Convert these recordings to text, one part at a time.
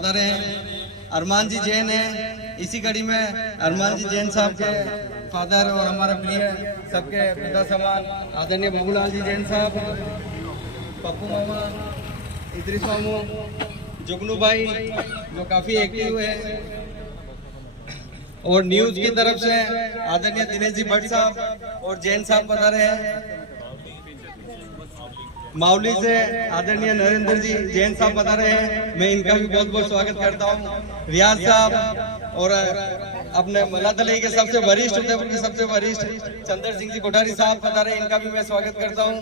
पधारे हैं। अरमान जी जैन है, इसी कड़ी में अरमान जी जैन साहब के फादर और हमारे प्रिय सबके पिता समान आदरणीय बाबूलाल जी जैन साहब, पप्पू मामा, इद्रिस मामू, जुगनू भाई जो काफ़ी एक्टिव है, और न्यूज़ की तरफ से आदरणीय दिनेश जी भट्ट साहब और जैन साहब पधारे हैं। मावली से आदरणीय नरेंद्र जी जैन साहब पधारे हैं, मैं इनका भी बहुत बहुत स्वागत करता हूँ। रियाज साहब और अपने मलातलई के सबसे वरिष्ठ उदयपुर के सबसे वरिष्ठ चंद्र सिंह जी कोठारी साहब पधारे, इनका भी मैं स्वागत करता हूँ।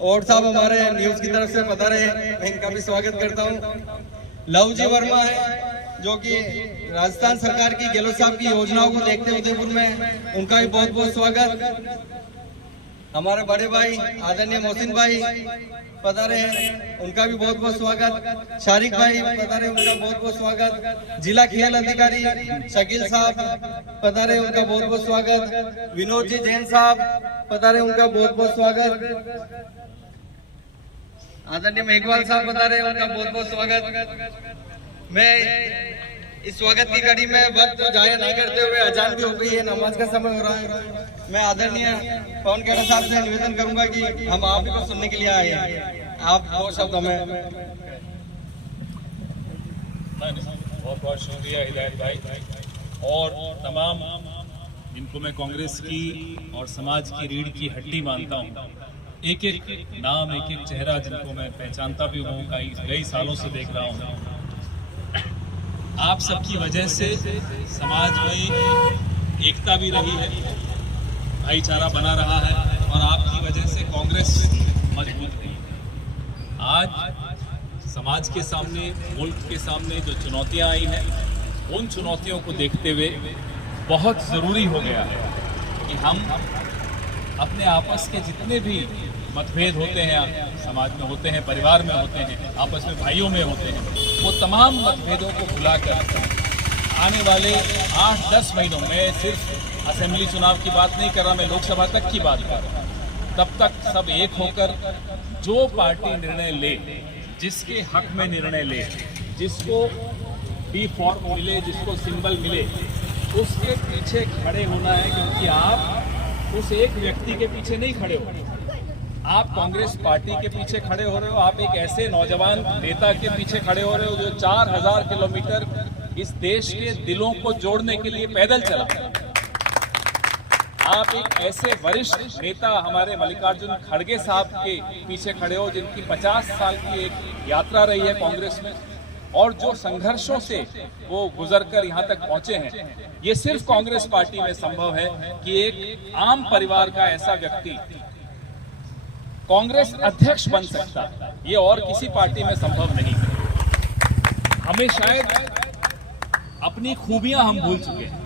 और साहब हमारे न्यूज़ की तरफ से पधारे हैं, मैं इनका भी स्वागत करता हूँ। लव जी वर्मा है जो कि राजस्थान सरकार की गहलोत साहब की योजनाओं को देखते हुए उदयपुर में, उनका भी बहुत बहुत स्वागत। हमारे बड़े भाई आदरणीय मोहसिन भाई पधारे हैं, उनका भी बहुत बहुत स्वागत। शारिक भाई पधारे, उनका बहुत बहुत स्वागत। जिला खेल अधिकारी शकील साहब पधारे, उनका बहुत बहुत स्वागत। विनोद जी जैन साहब पधारे, उनका बहुत बहुत स्वागत। आदरणीय मेघवाल साहब पधारे, उनका बहुत बहुत स्वागत। मैं इस स्वागत की कड़ी में वक्त जाया नहीं करते हुए, अजान भी हो गई है, नमाज का समय हो रहा है, मैं आदरणीय पवन खेड़ा साहब से निवेदन करूंगा कि हम आप ही को सुनने के लिए आए हैं, आप दो शब्द हमें। बहुत बहुत शुक्रिया हिदायत भाई और तमाम जिनको मैं कांग्रेस की और समाज की रीढ़ की हड्डी मानता हूँ। एक एक नाम, एक एक चेहरा जिनको मैं पहचानता भी हूँ, कई सालों से देख रहा हूँ। आप सबकी वजह से समाज में एकता भी रही है, भाईचारा बना रहा है और आपकी वजह से कांग्रेस मजबूत रही। आज समाज के सामने, मुल्क के सामने जो चुनौतियां आई हैं, उन चुनौतियों को देखते हुए बहुत ज़रूरी हो गया है कि हम अपने आपस के जितने भी मतभेद होते हैं, समाज में होते हैं, परिवार में होते हैं, आपस में भाइयों में होते हैं, वो तमाम मतभेदों को भुलाकर आने वाले 8-10 महीनों में, सिर्फ असेंबली चुनाव की बात नहीं कर रहा, मैं लोकसभा तक की बात कर रहा हूँ, तब तक सब एक होकर जो पार्टी निर्णय ले, जिसके हक में निर्णय ले, जिसको बी फॉर्म मिले, जिसको सिंबल मिले, उसके पीछे खड़े होना है। क्योंकि आप उस एक व्यक्ति के पीछे नहीं खड़े हो, आप कांग्रेस पार्टी के पीछे खड़े हो रहे हो। आप एक ऐसे नौजवान नेता के पीछे खड़े हो रहे हो जो 4000 किलोमीटर इस देश के दिलों को जोड़ने के लिए पैदल चला। आप एक ऐसे वरिष्ठ नेता हमारे मल्लिकार्जुन खड़गे साहब के पीछे खड़े हो जिनकी 50 साल की एक यात्रा रही है कांग्रेस में, और जो संघर्षों से वो गुजरकर यहाँ तक पहुंचे हैं। ये सिर्फ कांग्रेस पार्टी में संभव है कि एक आम परिवार का ऐसा व्यक्ति कांग्रेस अध्यक्ष बन सकता, ये और किसी पार्टी में संभव नहीं है। हमें शायद अपनी खूबियां हम भूल चुके हैं,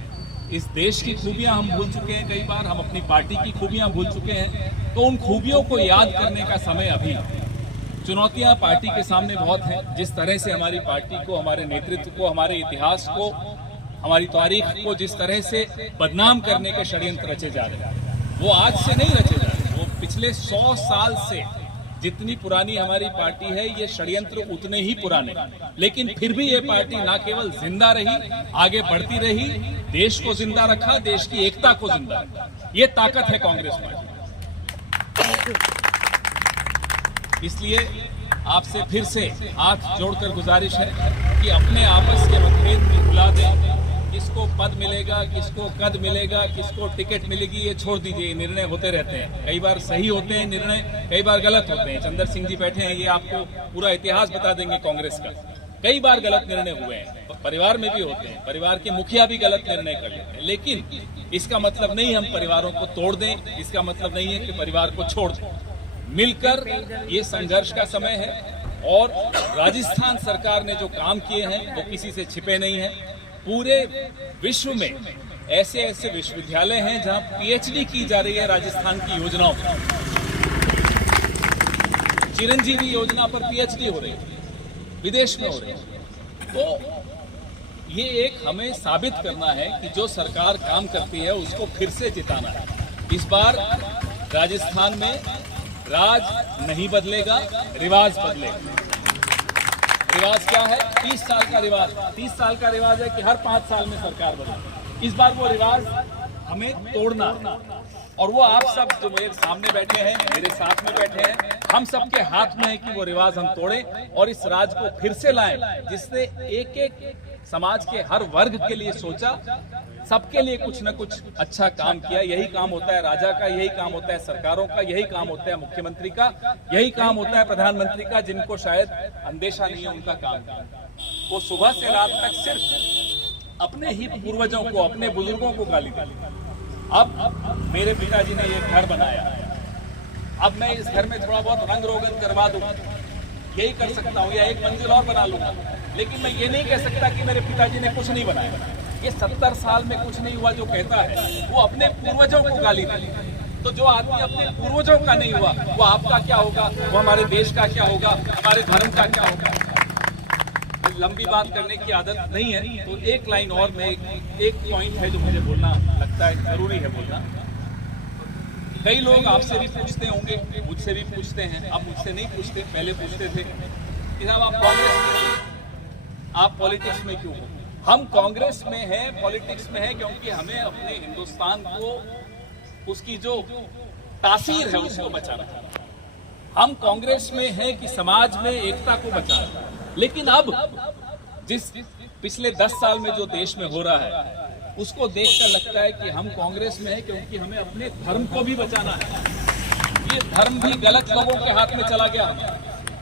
इस देश की खूबियां हम भूल चुके हैं, कई बार हम अपनी पार्टी की खूबियां भूल चुके हैं। तो उन खूबियों को याद करने का समय अभी। चुनौतियां पार्टी के सामने बहुत हैं। जिस तरह से हमारी पार्टी को, हमारे नेतृत्व को, हमारे इतिहास को, हमारी तारीख को जिस तरह से बदनाम करने के षड्यंत्र रचे जा रहे हैं, वो आज से नहीं रचे जा रहे, वो पिछले 100 साल से जितनी पुरानी हमारी पार्टी है, ये षड्यंत्र उतने ही पुराने। लेकिन फिर भी ये पार्टी ना केवल जिंदा रही, आगे बढ़ती रही, देश को जिंदा रखा, देश की एकता को जिंदा रखा। ये ताकत है कांग्रेस पार्टी। इसलिए आपसे फिर से हाथ जोड़कर गुजारिश है कि अपने आपस के मतभेद को भुला दें। किसको पद मिलेगा, किसको कद मिलेगा, किसको टिकट मिलेगी, ये छोड़ दीजिए। निर्णय होते रहते हैं, कई बार सही होते हैं निर्णय, कई बार गलत होते हैं। चंद्र सिंह जी बैठे हैं, ये आपको पूरा इतिहास बता देंगे कांग्रेस का। कई बार गलत निर्णय हुए हैं, परिवार में भी होते हैं, परिवार के मुखिया भी गलत निर्णय कर लेते हैं। लेकिन इसका मतलब नहीं हम परिवारों को तोड़ दें, इसका मतलब नहीं है कि परिवार को छोड़ दें। मिलकर ये संघर्ष का समय है। और राजस्थान सरकार ने जो काम किए हैं वो किसी से छिपे नहीं हैं। पूरे विश्व में ऐसे ऐसे विश्वविद्यालय हैं जहां पीएचडी की जा रही है राजस्थान की योजनाओं पर। चिरंजीवी योजना पर पीएचडी हो रही है, विदेश में हो रही है। तो ये एक हमें साबित करना है कि जो सरकार काम करती है उसको फिर से जिताना है। इस बार राजस्थान में राज नहीं बदलेगा, रिवाज बदलेगा। रिवाज क्या है? 30 साल का रिवाज। 30 साल का रिवाज है कि हर 5 साल में सरकार बदले। इस बार वो रिवाज हमें तोड़ना है और वो आप सब जो मेरे सामने बैठे हैं, मेरे साथ में बैठे हैं, हम सबके हाथ में है कि वो रिवाज हम तोड़ें और इस राज को फिर से लाएं जिसने एक एक समाज के हर वर्ग के लिए सोचा, सबके लिए कुछ न कुछ अच्छा काम किया। यही काम होता है राजा का, यही काम होता है सरकारों का, यही काम होता है मुख्यमंत्री का, यही काम होता है प्रधानमंत्री का, जिनको शायद अंदेशा नहीं है उनका काम। वो सुबह से रात तक सिर्फ अपने ही पूर्वजों को, अपने बुजुर्गों को गाली दी। अब मेरे पिताजी ने ये घर बनाया, अब मैं इस घर में थोड़ा बहुत रंग रोगन करवा दूं, यही कर सकता हूँ, या एक मंजिल और बना लूंगा, लेकिन मैं ये नहीं कह सकता कि मेरे पिताजी ने कुछ नहीं बनाया। ये 70 साल में कुछ नहीं हुआ जो कहता है, वो अपने पूर्वजों को गाली दे। तो जो आदमी अपने पूर्वजों का नहीं हुआ, वो आपका क्या होगा, वो हमारे देश का क्या होगा, हमारे धर्म का क्या होगा। लंबी बात करने की आदत नहीं है, तो एक लाइन और में एक पॉइंट है जो मुझे बोलना लगता है जरूरी है बोलना। कई लोग आपसे भी पूछते होंगे, मुझसे भी पूछते हैं, अब मुझसे नहीं पूछते, पहले पूछते थे कि साहब आप कांग्रेस में, आप पॉलिटिक्स में क्यों हो? हम कांग्रेस में हैं, पॉलिटिक्स में हैं, क्योंकि हमें अपने हिंदुस्तान को, उसकी जो तासीर है उसको बचाना है। हम कांग्रेस में हैं कि समाज में एकता को बचाना। लेकिन अब जिस पिछले 10 साल में जो देश में हो रहा है उसको देखकर लगता है कि हम कांग्रेस में हैं क्योंकि हमें अपने धर्म को भी बचाना है। ये धर्म भी गलत लोगों के हाथ में चला गया,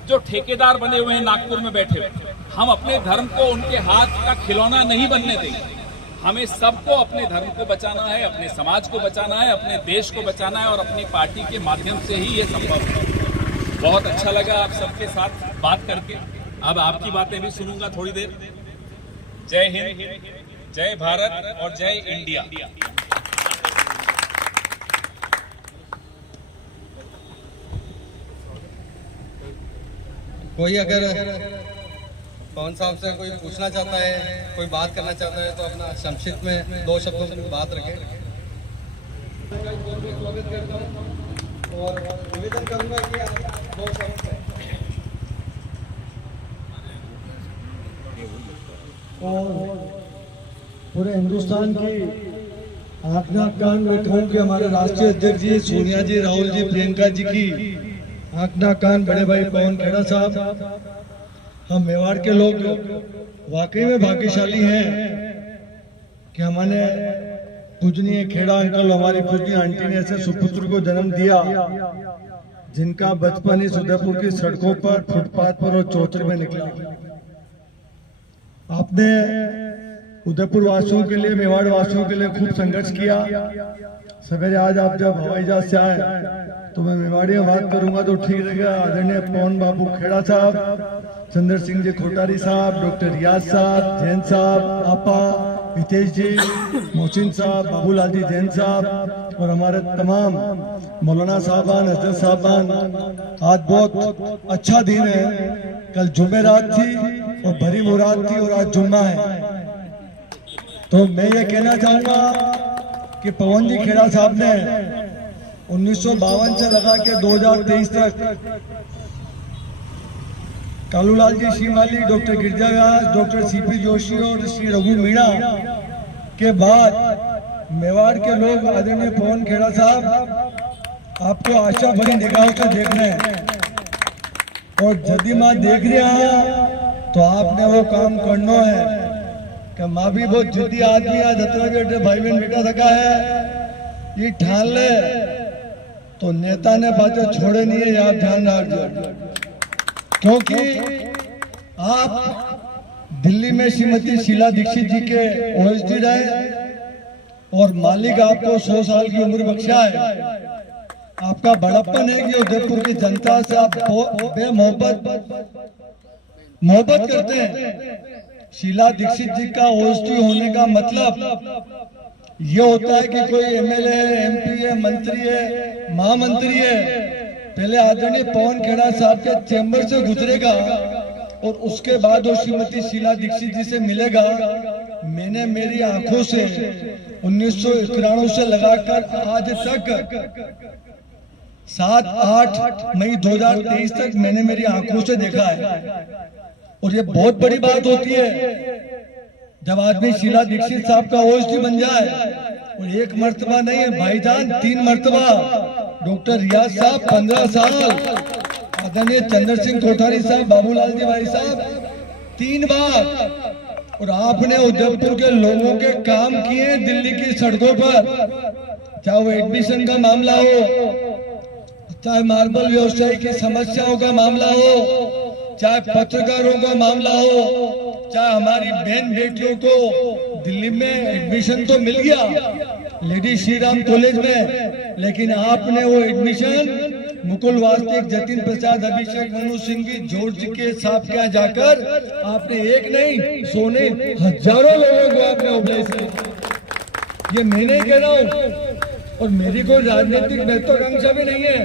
जो ठेकेदार बने हुए हैं नागपुर में बैठे हुए। हम अपने धर्म को उनके हाथ का खिलौना नहीं बनने देंगे। हमें सबको अपने धर्म को बचाना है, अपने समाज को बचाना है, अपने देश को बचाना है और अपनी पार्टी के माध्यम से ही ये संभव है। बहुत अच्छा लगा आप सबके साथ बात करके। अब आपकी बातें भी सुनूंगा थोड़ी देर। जय हिंद, जय भारत और जय इंडिया। कोई अगर पवन साहब से कोई पूछना चाहता है, कोई बात करना चाहता है, तो अपना संक्षिप्त में 2 शब्दों में बात रखें। स्वागत करता हूं और निवेदन करूंगा कि आप 2 शब्द और पूरे हिंदुस्तान की आंखना कान में कहूँ कि हमारे राष्ट्रीय अध्यक्ष जी, सोनिया जी, राहुल जी, प्रियंका जी की आंखना कान, बड़े भाई पवन खेड़ा साहब, हम मेवाड़ के लोग वाकई में भाग्यशाली हैं कि हमारे पूजनीय खेड़ा अंकल, हमारी पूजनीय आंटी ने ऐसे सुपुत्र को जन्म दिया जिनका बचपन इस उदयपुर की सड़कों पर, फुटपाथ पर और चौतर में निकला। आपने उदयपुर वासियों के लिए, मेवाड़ वासियों के लिए खूब संघर्ष किया। सवेरे आज आप जब हवाई जहाज से आए तो मैं मेवाड़ी में बात करूंगा तो ठीक रहेगा। आदरणीय पवन बाबू खेड़ा साहब, चंद्र सिंह जी खोटारी साहब, डॉक्टर रियाज साहब, जैन साहब, आपा, हितेश जी, मोहसिन साहब, बाबूलाल जी जैन साहब और हमारे तमाम मौलाना साहबान, हजरत साहबान, आज बहुत अच्छा दिन है। कल जुमेरात थी और भरी मुराद थी और आज जुम्मा है। तो मैं ये कहना चाहूंगा कि पवन जी खेड़ा साहब ने 1952 से लगा के 2023 तक कालूलाल जी श्रीमाली, डॉक्टर गिरजा व्यास, डॉक्टर सीपी जोशी और श्री रघु मीणा के बाद मेवाड़ के लोग आदरणीय पवन खेड़ा साहब आपको आशा भरी निगाहों से देख रहे हैं और जदि माँ देख रहे हैं तो आपने वो काम करना है कि माँ भी बहुत जिद्दी आदमी है, जतरा बेटे भाई बहन बेटा सका है, ये ठान ले तो नेता ने बातें छोड़े नहीं है, आप ध्यान रखिए। क्योंकि आप दिल्ली में श्रीमती शीला दीक्षित जी के ओएसडी रहे और मालिक आपको 100 साल की उम्र बख्शा है। आपका बड़प्पन है कि उदयपुर की जनता से आप मोहब्बत करते हैं। शीला दीक्षित जी का ओएसडी होने का मतलब ये होता है कि कोई एमएलए है, एमपी है, मंत्री है, महामंत्री है, पहले आदरणीय पवन खेड़ा साहब के चैम्बर से गुजरेगा और उसके बाद वो श्रीमती शीला दीक्षित जी से मिलेगा। मैंने मेरी आंखों से 1991 से लगाकर आज तक 7-8 मई 2023 तक मैंने मेरी आंखों से देखा है और ये बहुत बड़ी बात होती है जब आदमी शीला दीक्षित साहब का ओएसडी बन जाए, और एक मर्तबा नहीं है भाईजान, 3 मर्तबा। डॉक्टर रियाज साहब 15 साल, आदरणीय चंद्र सिंह कोठारी साहब, बाबूलाल जी भाई साहब 3 बार। और आपने उदयपुर के लोगों के काम किए दिल्ली की सड़कों पर, चाहे वो एडमिशन का मामला हो, चाहे मार्बल व्यवसाय की समस्याओं का मामला हो, चाहे पत्रकारों का मामला हो, चाहे हमारी बहन बेटियों को दिल्ली में एडमिशन तो मिल गया लेडी श्रीराम कॉलेज में, लेकिन आपने वो एडमिशन मुकुल वास्तिक, जतिन प्रसाद, अभिषेक मनु सिंह जी, जॉर्ज के साहब के यहाँ जाकर आपने एक नहीं 100 नहीं हजारों लोगों को आपने ऑब्लाइज किया। ये मैं नहीं कह रहा हूँ, और मेरी कोई राजनीतिक महत्वाकांक्षा भी नहीं है।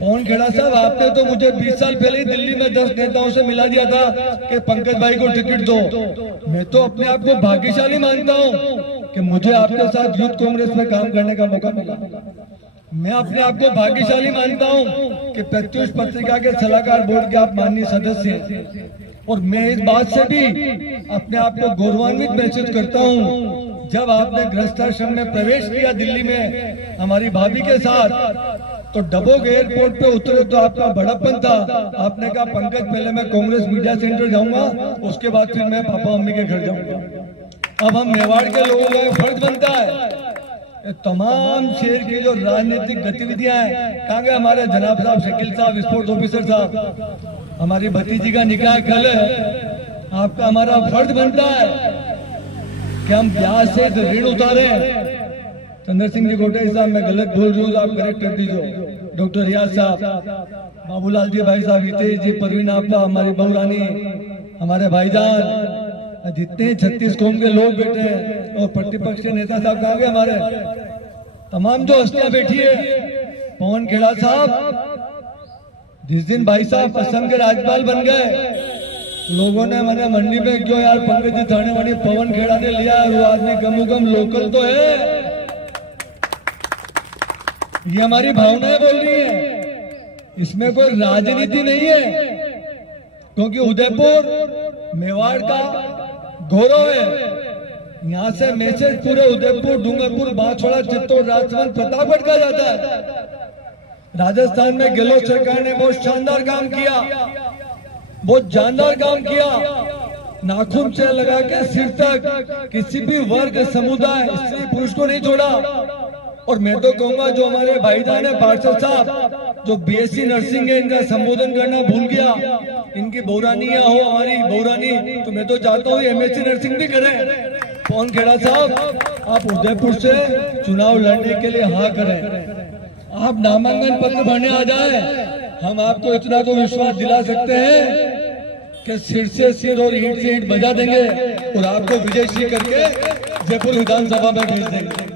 पवन खेड़ा साहब, आपने तो मुझे 20 साल पहले ही दिल्ली में 10 नेताओं से मिला दिया था कि पंकज भाई को टिकट दो। मैं तो अपने आप को भाग्यशाली मानता हूँ कि मुझे आपके साथ यूथ कांग्रेस में काम करने का मौका मिला। मैं अपने आप को भाग्यशाली मानता हूँ कि प्रत्युष पत्रिका के सलाहकार बोर्ड के आप माननीय सदस्य हैं, और मैं इस बात से भी अपने आप को गौरवान्वित महसूस करता हूँ। जब आपने गृहस्थाश्रम में प्रवेश किया दिल्ली में हमारी भाभी के साथ, तो डबोक एयरपोर्ट पे उतरे तो आपका बड़प्पन था। आपने कहा पंकज पहले मैं कांग्रेस मीडिया सेंटर जाऊंगा, उसके बाद फिर मैं पापा मम्मी के घर जाऊंगा। अब हम मेवाड़ के लोगों का फर्ज बनता है तमाम शहर की जो राजनीतिक गतिविधियां हैं, कहाँ गए हमारे जनाब साहब शकील साहब, स्पोर्ट्स ऑफिसर साहब, हमारी भतीजी का निकाह कल है। आपका हमारा फर्ज बनता है कि हम ब्याज से ऋण उतारे। चंद्र सिंह जी कोठारी साहब, मैं गलत बोल रही हूँ, आप करेक्ट कर दीजिए। डॉक्टर रियाज साहब, बाबूलाल जी भाई साहब, हितेश जी, परवीन आपका, हमारी बहू रानी, हमारे भाईजान, जितने 36 कौम के लोग बैठे हैं, और प्रतिपक्ष के नेता साहब कहाँ गए हमारे, तमाम जो हस्तियां बैठी है। पवन खेड़ा साहब, जिस दिन भाई साहब असम के राज्यपाल बन गए, लोगों ने मैंने मंडी में क्यों यार पंकज जी थाने वाली पवन खेड़ा ने लिया, वो आदमी गम लोकल तो है। ये हमारी भावनाएं बोल रही है, इसमें कोई राजनीति नहीं है, क्योंकि उदयपुर मेवाड़ का गौरव है। यहाँ से मैसेज पूरे उदयपुर, डूंगरपुर, बांसवाड़ा, चित्तौड़, राजसमंद, प्रतापगढ़ का जाता है। राजस्थान में गहलोत सरकार ने बहुत शानदार काम किया, बहुत जानदार काम किया। नाखून से लगा के सिर तक किसी भी वर्ग, समुदाय, स्त्री पुरुष को नहीं छोड़ा। और मैं तो कहूंगा जो हमारे भाईजान है पार्षद साहब, जो बीएससी नर्सिंग है, इनका संबोधन करना भूल गया। इनकी बहुरानियां हो, हमारी बहुरानी, तो मैं तो चाहता हूँ एमएससी नर्सिंग भी करें। पवन खेड़ा साहब, आप उदयपुर से चुनाव लड़ने के लिए हाँ करें। आप नामांकन पत्र भरने आ जाए, हम आपको इतना तो विश्वास दिला सकते हैं कि सिर से सिर और ईंट से ईंट बजा देंगे, और आपको विजयश्री करके जयपुर विधानसभा में भेज देंगे।